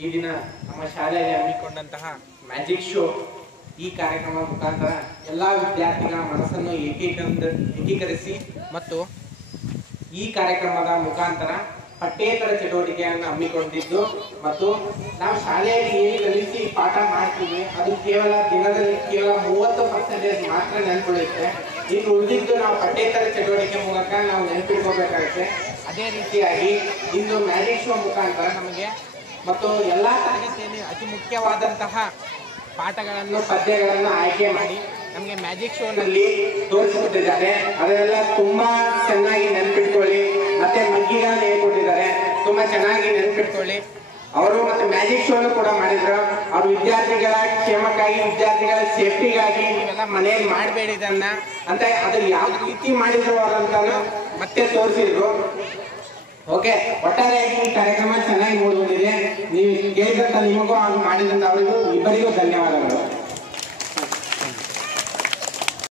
ಈ ದಿನ ನಮ್ಮ ಶಾಲೆಯಲ್ಲಿ ಹಮ್ಮಿಕೊಂಡಂತಹ ಮ್ಯಾಜಿಕ್ ಶೋ ಈ ಕಾರ್ಯಕ್ರಮ ಮುಖಾಂತರ ಎಲ್ಲ ವಿದ್ಯಾರ್ಥಿಗಳ ಮನಸ್ಸನ್ನು ಏಕೀಕರಿಸಿ ಮತ್ತು ಈ ಕಾರ್ಯಕ್ರಮದ ಮುಖಾಂತರ ಪಠ್ಯೇತರ ಚಟುವಟಿಕೆಯನ್ನು ಹಮ್ಮಿಕೊಂಡಿದ್ದು ಮತ್ತು ನಾವು ಶಾಲೆಯಲ್ಲಿ ಏನು ಕಲಿಸಿ ಪಾಠ ಮಾಡ್ತೀವಿ ಅದು ದಿನದಲ್ಲಿ ಕೇವಲ 30% ಮಾತ್ರ ನೆನಪಿಡುತ್ತೆ. ಇನ್ನು ಉಳಿದಿದ್ದು ನಾವು ಪಠ್ಯೇತರ ಚಟುವಟಿಕೆ ಮೂಲಕ ನಾವು ನೆನಪಿಟ್ಕೋಬೇಕಾಗುತ್ತೆ. ಅದೇ ರೀತಿಯಾಗಿ ಇಂದು ಮ್ಯಾಜಿಕ್ ಶೋ ಮುಖಾಂತರ ನಮಗೆ ಮತ್ತು ಎಲ್ಲ ತರಗತಿಯಲ್ಲಿ ಅತಿ ಮುಖ್ಯವಾದಂತಹ ಪಾಠಗಳನ್ನು ಪದ್ಯಗಳನ್ನು ಆಯ್ಕೆ ಮಾಡಿ ನಮಗೆ ಮ್ಯಾಜಿಕ್ ಶೋನಲ್ಲಿ ತೋರಿಸಿಕೊಟ್ಟಿದ್ದಾರೆ. ಅದೆಲ್ಲ ತುಂಬಾ ಚೆನ್ನಾಗಿ ನೆನಪಿಟ್ಕೊಳ್ಳಿ. ಮತ್ತೆ ಮಗ್ಗಿಗಳನ್ನು ಹೇಳ್ಕೊಟ್ಟಿದ್ದಾರೆ, ತುಂಬಾ ಚೆನ್ನಾಗಿ ನೆನಪಿಟ್ಕೊಳ್ಳಿ. ಅವರು ಮತ್ತೆ ಮ್ಯಾಜಿಕ್ ಶೋನು ಕೂಡ ಮಾಡಿದ್ರು. ಅವ್ರ ವಿದ್ಯಾರ್ಥಿಗಳ ಕ್ಷೇಮಕ್ಕಾಗಿ, ವಿದ್ಯಾರ್ಥಿಗಳ ಸೇಫ್ಟಿಗಾಗಿ ನೀವೆಲ್ಲ ಮನೆಯಲ್ಲಿ ಮಾಡಬೇಡಿ ಇದನ್ನ ಅಂತ ಅದು ಯಾವ ರೀತಿ ಮಾಡಿದ್ರು ಅವರಂತಾನು ಮತ್ತೆ ತೋರಿಸಿದ್ರು. ಓಕೆ, ಒಟ್ಟಾರೆಯಾಗಿ ಈ ಕಾರ್ಯಕ್ರಮ ಚೆನ್ನಾಗಿ ಮೂಡಿ ಬಂದಿದೆ. ನೀವು ಕೇಳಿದಂತ ನಿಮಗೂ ಹಾಗೂ ಮಾಡಿದಂತ ಅವರಿಗೂ ಇಬ್ಬರಿಗೂ ಧನ್ಯವಾದಗಳು.